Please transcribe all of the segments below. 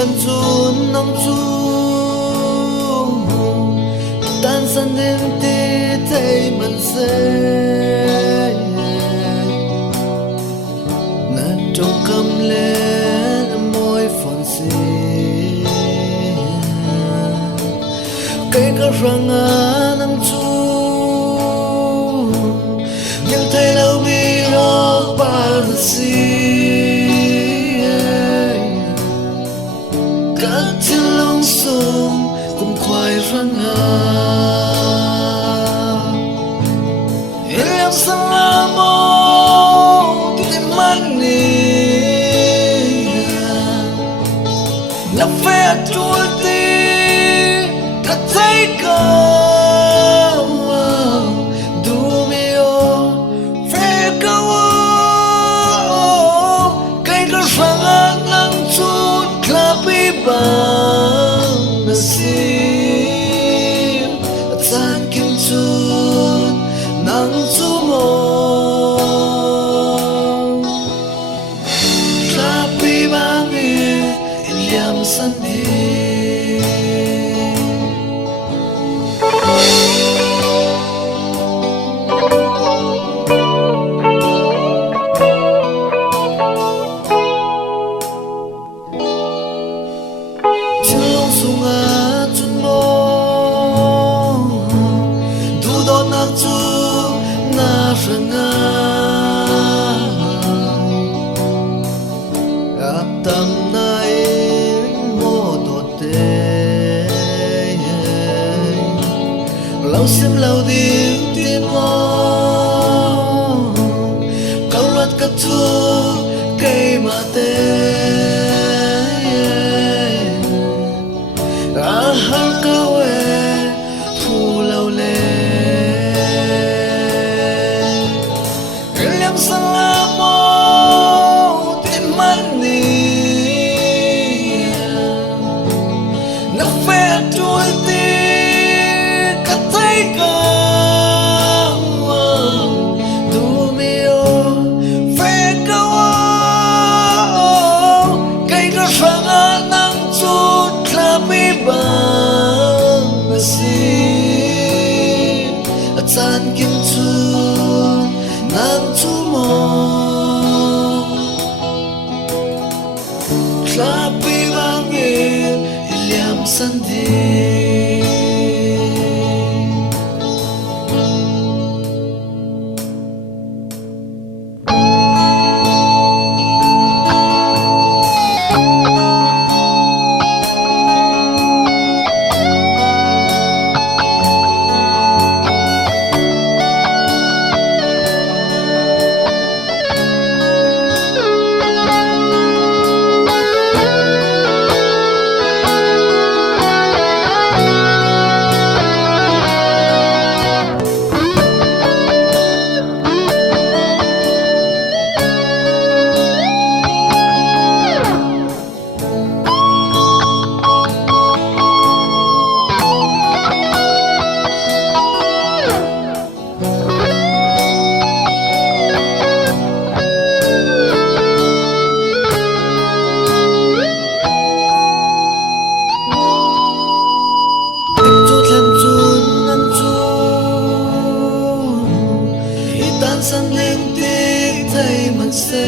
thlen chun nang chu tan san din ti thei man se na trong cam le môi phồn si cây cà răng nang chu nhưng thấy lâu mi lo par si các thiên long sông cùng khoai răng em sang amo tim mani na fe chua ti ka thấy co du mio fe co cây cà răng nang chút klapi ba na si tan kim chút nang chu mo klapi ba mi liam san di tâm nay mô đồ tê lâu xem lâu đi tiên mô câu loạt cắt thu cây mà tê har cao e phu lâu lê em sang amo tim mani na fe trôi ti cả thấy co du mio fe cao cây cà răng nang chút klapi ba si tan kim chu nang chu mo klapi ba nge liam san di san lên tiếng thấy mình sẽ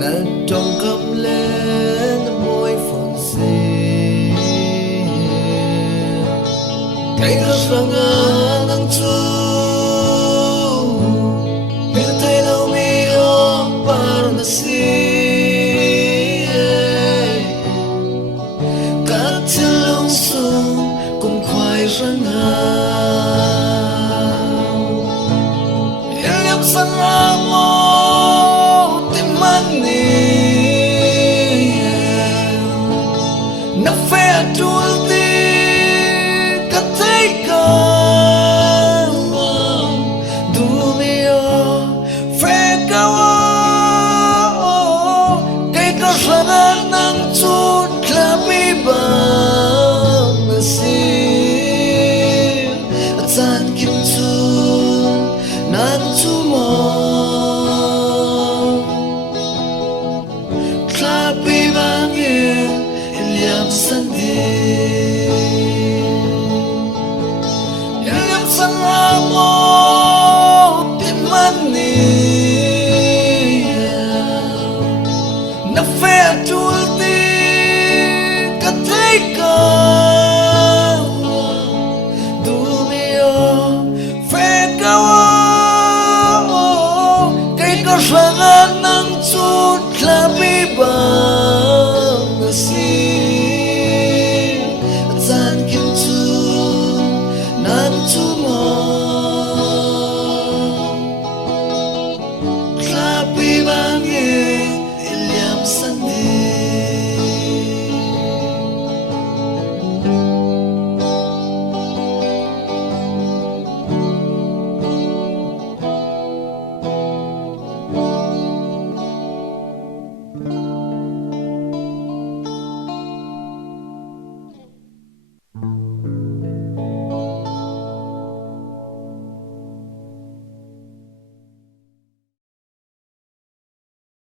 là trong cắm lên môi phồn xì cây cà răng nang chu biết thấy lâu mi o par na si các thiên long sông cùng khoai răng sang amo